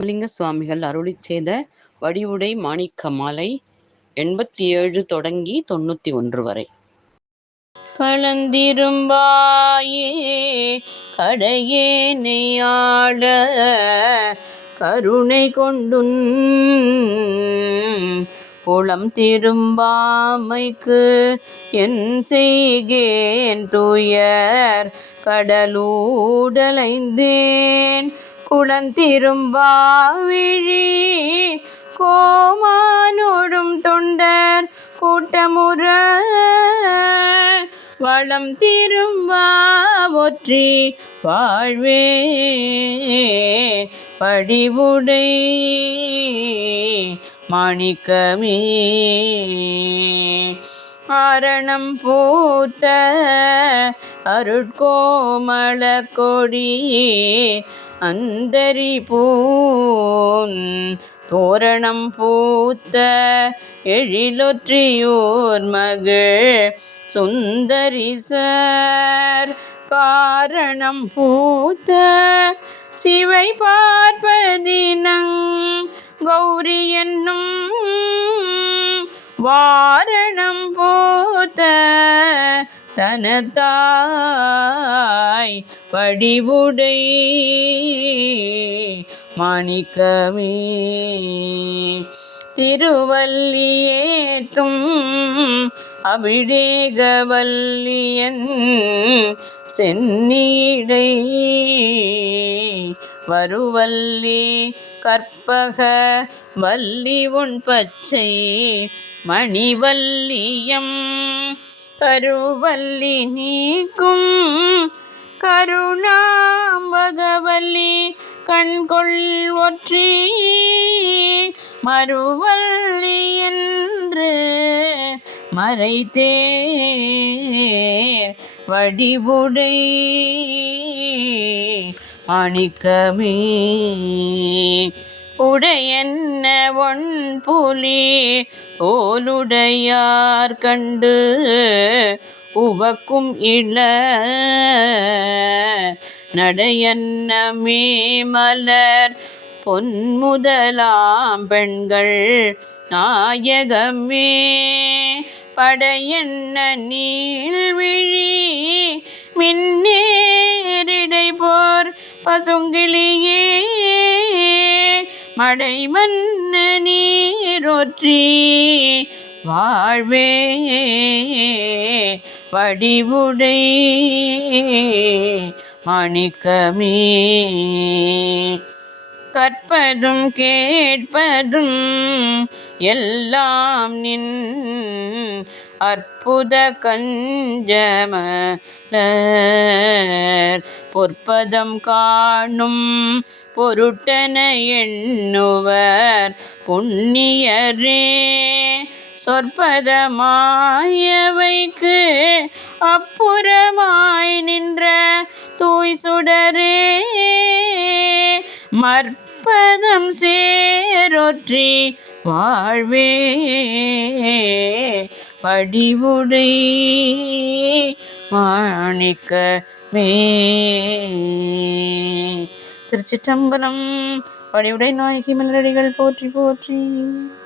லிங்க சுவாமிகள் அருளிச் செய்த வடிவுடை மாணிக்க மாலை 87 தொடங்கி 91 வரை. களந்திரும்பாயே கடையேனையாள கருணை கொண்டுன் புலம் திரும்பாமைக்கு என் செய்கேன் துயர் கடலூடலைந்தேன் குளந்திரும்பாவிழி கோமானோடும் தொண்டர் கூட்டமுற வளம் திரும்பா ஒற்றி வாழ்வே படிவுடை மாணிக்கமே ஆரணம் பூத்த அருட்கோமள கொடி அந்தரி பூன் தோரணம் பூத்த எழிலொற்றியூர் மகிழ் சுந்தரிசர் காரணம் பூத்த சிவை பார்ப்பதினங் கௌரி என்னும் வாரணம் பூத்த தனத்தாய் படிவுடை மாணிக்கமே திருவல்லியேத்தும் அபிடேகவல்லியன் சென்னிடை வருவல்லி கற்பக வல்லி உன் பச்சை மணிவல்லியம் கருவல்லி நீக்கும் கருணாம்பகவல்லி கண்கொள் ஒற்றி மறுவல்லி என்று மறைத்தேர் வடிவுடை மாணிக்கமே உடையன்ன ஒன் புலி தோலுடையார் கண்டு உவக்கும் இள நடையன்னமே மலர் பொன்முதலாம் பெண்கள் நாயகமே படையன்ன நீள்விழி மின்னேரிடை போர் பசுங்கிளியே மடை மன்ன நீரொற்றி வாழ்வே வடிவுடை மாணிக்கமே கற்பதும் கேட்பதும் எல்லாம் நின் அற்புத கஞ்சமலர் பொற்பதம் காணும் பொருட்டன எண்ணுவர் புண்ணியரே சொற்பதமாயவைக்கு அப்புறமாய் நின்ற தூய் சுடரே மற்பதம் சேரொற்றி வாழ்வே படிவுடை மாணிக்கமே. திருச்சிற்றம்பலம். படிவுடை நாயகி மலரடிகள் போற்றி போற்றி.